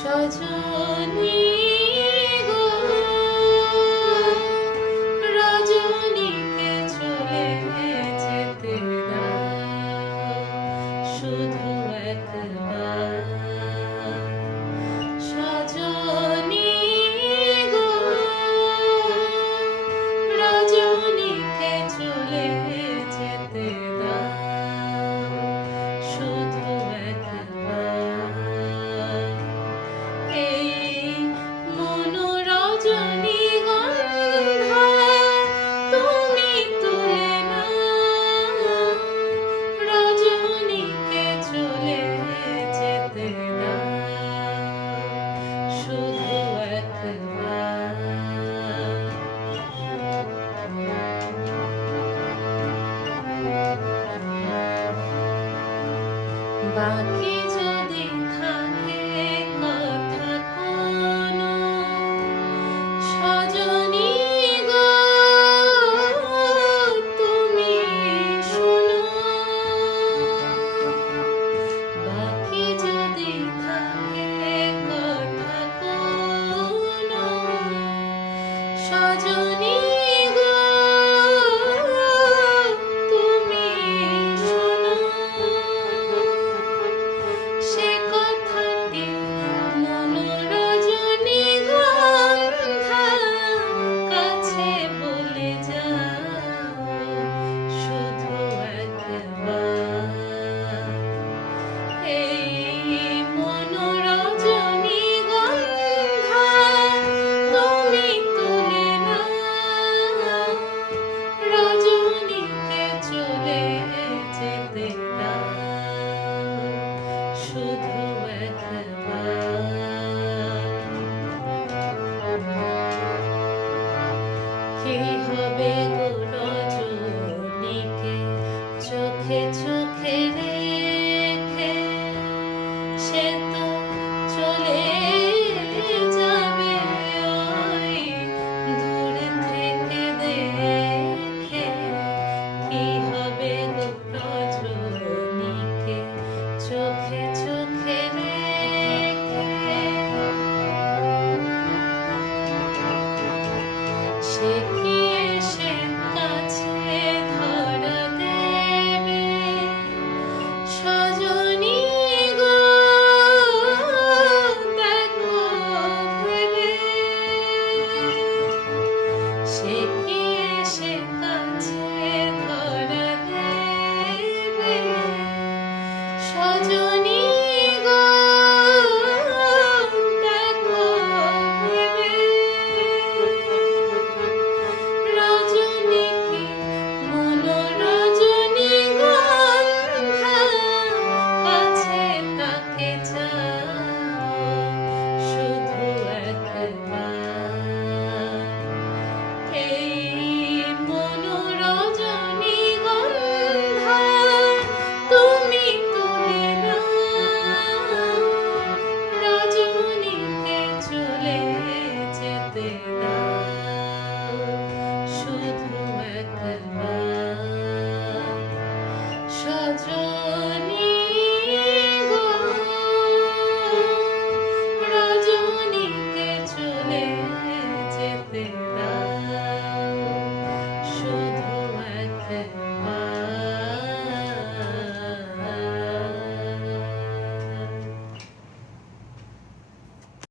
সজনী গো, রজনীকে চলে যেতে দাও শুধু একবার। সজনী গো, রজনীকে চলে যেতে দাও শুধু একবার। এই মনোরজনীগন্ধা তুমি তুলে নাও, রজনীকে চলে যেতে দাও শুধু একবার। বাকি যদি থাকে কথা কোনো, সজনী গো তুমি শোনো। বাকি যদি থাকে কথা কোনো, সজনী গো তুমি শোনো। সে কথাটি মনোরজনীগন্ধা কাছে বলে যাও শুধু একবার। এই মনোরজনীগন্ধা তুমি তুলে নাও, রজনীকে চলে যেতে দাও শুধু একবার। কি হবে গো রজনীকে চোখে চোখে রেখে, সে তো